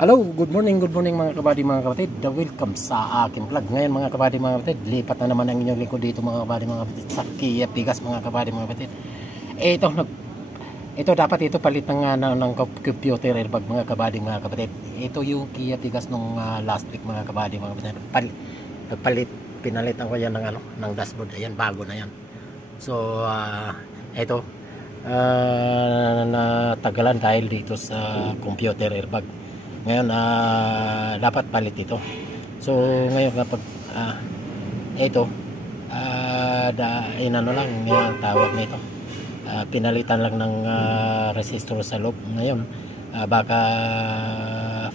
Hello, good morning mga kabady mga kapatid. Welcome sa aking vlog. Ngayon mga kabady mga kapatid, lipat na naman ang inyong lingkod dito mga kabady mga kapatid sa Kia Pigas mga kabady mga kapatid. Ito dapat ito palit ng computer airbag mga kabady mga kapatid. Ito yung Kia Pigas nung last week mga kabady mga kapatid. Pinalitan ko yan ng dashboard. Ayan, bago na yan. So ito natagalan dahil dito sa computer airbag. Ngayon dapat palit ito. So ngayon kapag ito inano lang yung tawag nito, pinalitan lang ng resistor sa loob. Ngayon baka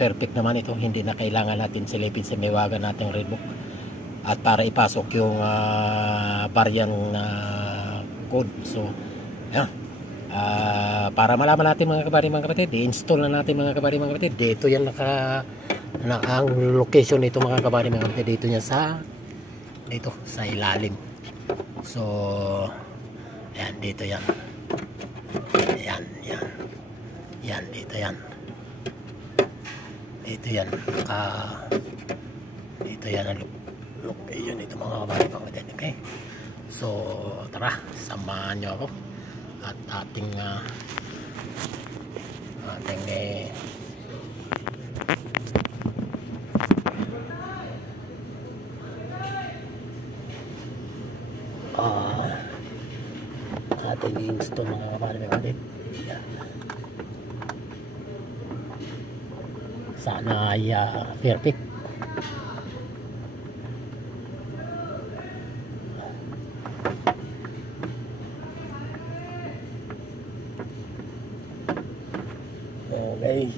perfect naman ito, hindi na kailangan natin silipin sa miwagan nating readbook at para ipasok yung variant code. So ayan, para malaman natin mga kabady mga kapatid, i-install na natin mga kabady mga kapatid. Dito yan ang location nito mga kabady mga kapatid. Dito yan dito sa ilalim. So ayan, dito yan. Yan dito yan. Dito yan dito yan ang location nito mga kabady mga kapatid. Okay, so tara, samahan nyo ako at ating i-install mga kapatid. Sana ay perfect. Okay.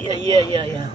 Yeah.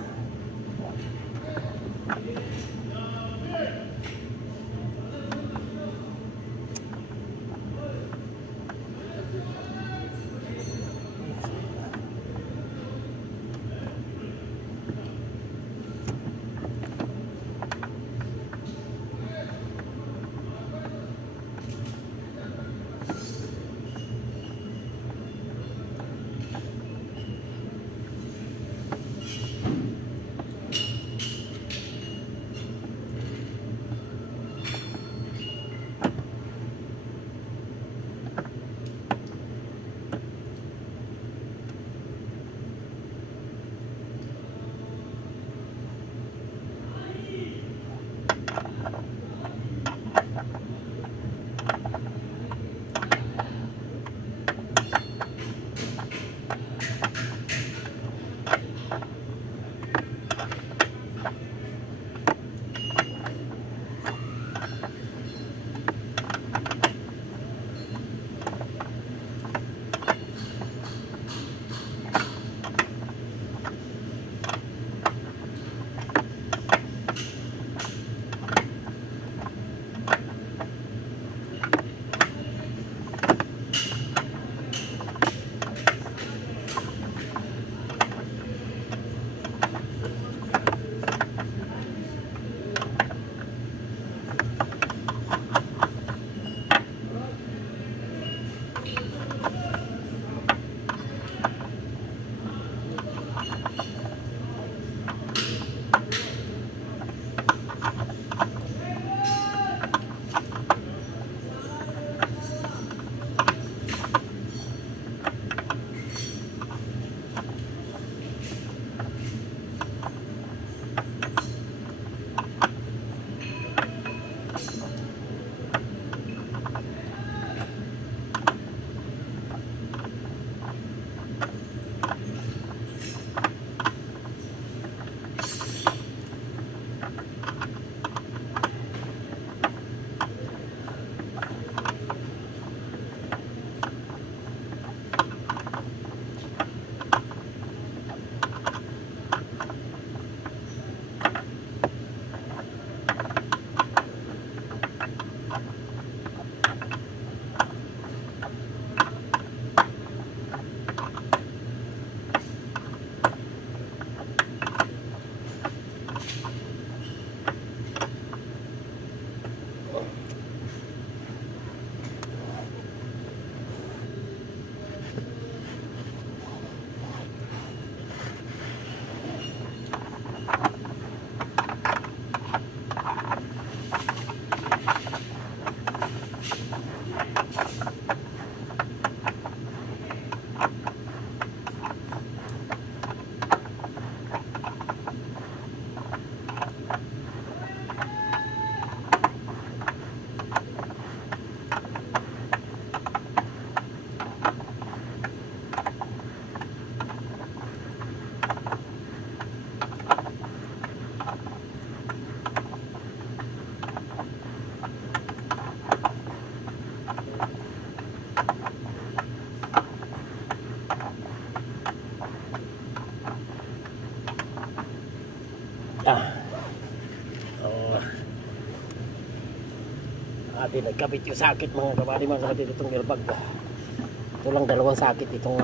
Hindi nagkabit yung sakit mga kabady mga kapatid itong airbag. Ito lang dalawang sakit itong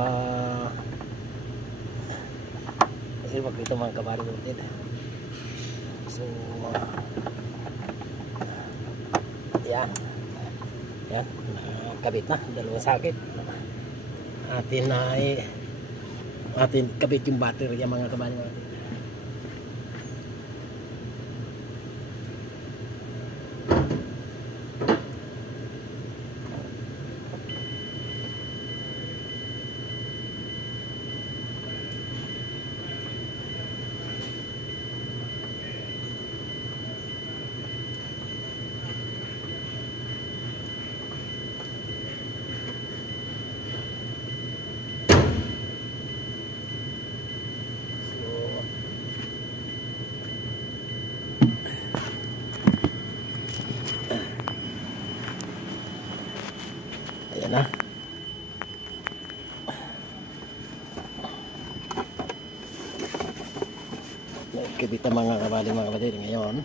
airbag dito mga kabady mga kapatid. So yan. Yan, nakabit na dalawang sakit. Atin kabit yung battery mga kabady mga kapatid. Ayan na. Nagkabit ang mga kabady mga kapatid ngayon.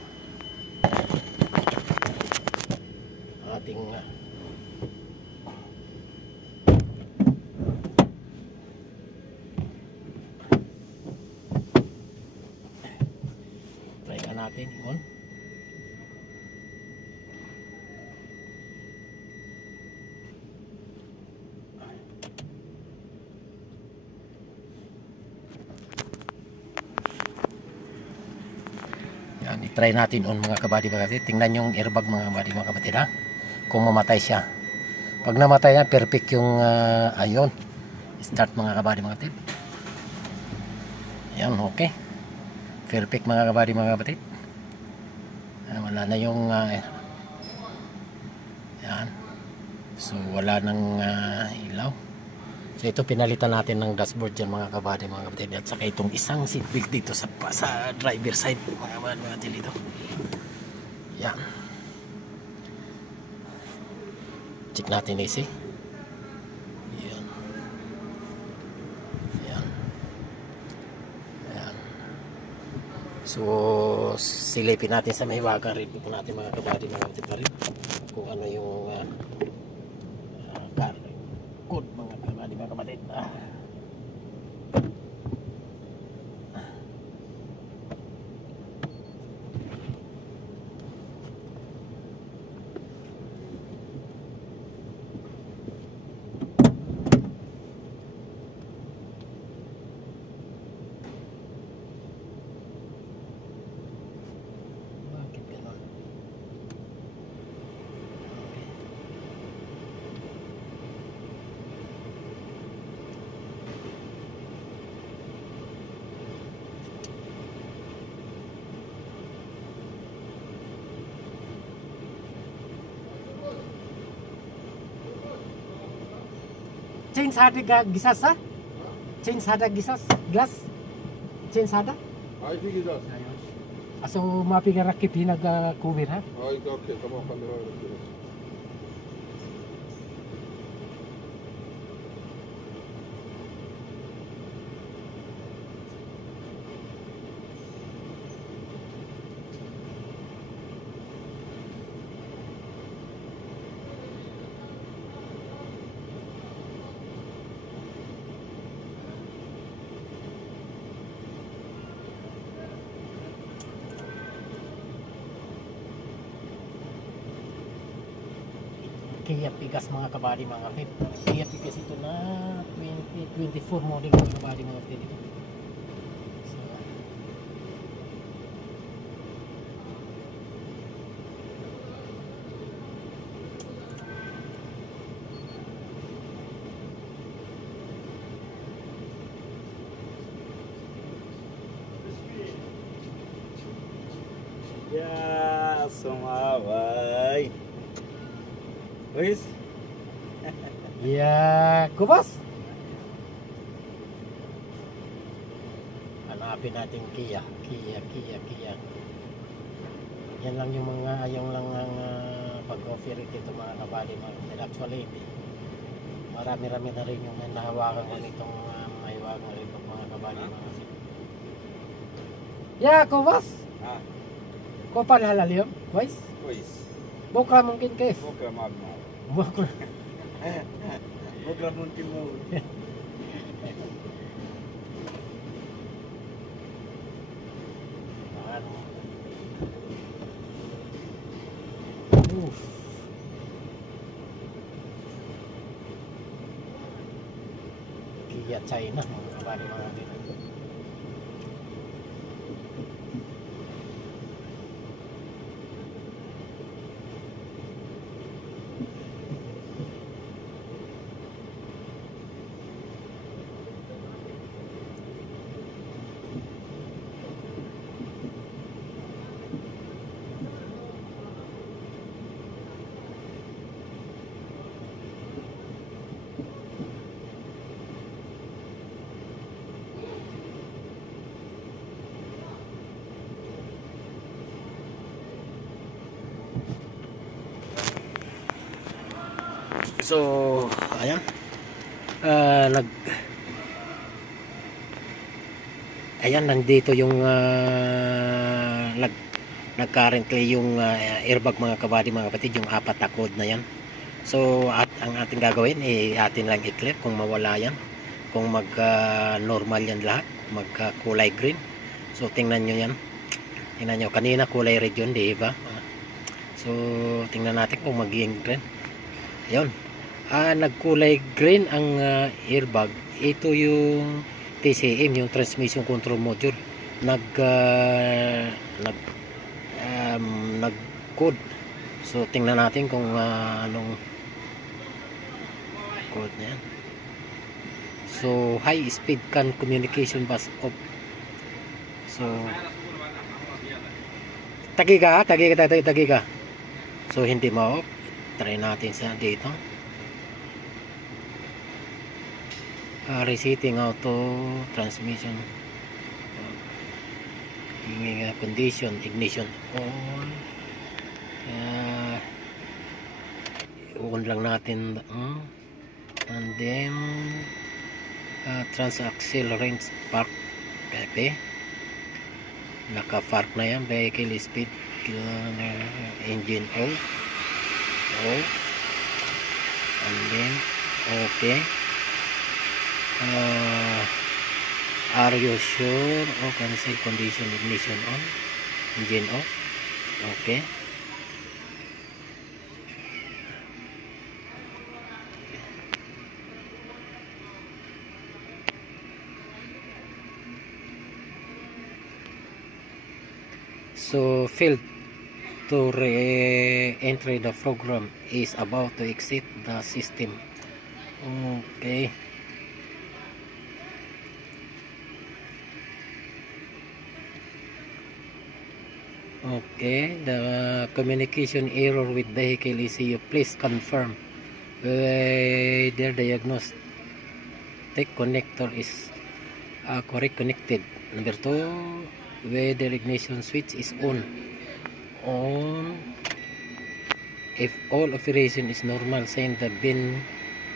Ating try ka natin yun. Yan, i-try natin on mga kabady mga kapatid. Tingnan yung airbag mga kabady mga kapatid ha. Kung mamatay siya. Pag namatay yan, perfect yung ayun. Start mga kabady mga kapatid. Yan, okay. Perfect mga kabady mga kapatid. Wala na yung yan. So wala nang ilaw. So ito pinalitan natin ng dashboard dyan mga kabady mga kapatid. At saka itong isang seatbelt dito sa driver side mga kabady mga kapatid dito. Yan. Check natin AC. Yan. Yan. Yan. So silipin natin sa may waga rin po natin mga kabady mga kapatid pa rin. Kung ano yung car code mga kabady mga kapatid. Bakit ganon? Change hada gisas ha? Change hada gisas glass? Change hada? عايز يجي ده Aso mapigarakit hinag-cover ha? عايز اوكي تمام خلي بالك كده. Kia Pigas mga kabady mga kapatid. Kia Pigas ito na 2024 model mga kabady mga kapatid ito. So, Ya, sumaway. Wis? yeah, kubos. Hanapin natin Kia. Yan lang yung mga yung lang ang pag-offer dito mga kabady mga kapatid. Actually, marami-rami na rin yung nahawakan ko nitong may wagang rin mga kabady mga kapatid. Yeah, kubos. Ah, Ko pa halal yun, boys. wis. Bukra mungkin kif. Bukra magma. Bukra. Bukra mungkin mo. Oof. Kia China mga kabady mga dito. So, ayan. Ayan, nandito yung nag-currently yung airbag mga kabady mga kapatid, yung apat na code na yan. So, ang ating gagawin, atin lang i-clear kung mawala yan. Kung mag-normal yan lahat, mag-kulay green. So, tingnan nyo yan. Tingnan nyo, kanina kulay red yun, di ba? So, tingnan natin kung magiging green. Ayun. Nagkulay green ang airbag. Ito yung TCM, yung transmission control module. Nag-code. So tingnan natin kung anong code niya. So high speed CAN communication bus off. So tagi ka. So hindi ma-off. Try natin sa dito. Resetting auto transmission condition ignition on lang natin and then transaxle range park naka park na yan, vehicle speed engine off and then okay. Are you sure? Cancel condition ignition on, engine off. Okay. So failed to re-enter the program, is about to exit the system. Okay. Okay, the communication error with vehicle ECU. Please confirm whether diagnostic connector is correct connected. Number 2, whether ignition switch is on. If all operation is normal, send the bin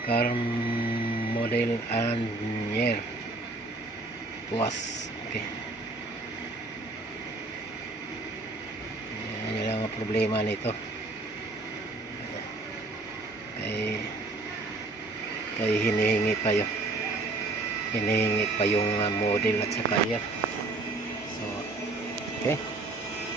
car model and year to us. Okay. Yan lang ang problema nito. Kay hinihingi pa yung model at saka year. So, okay.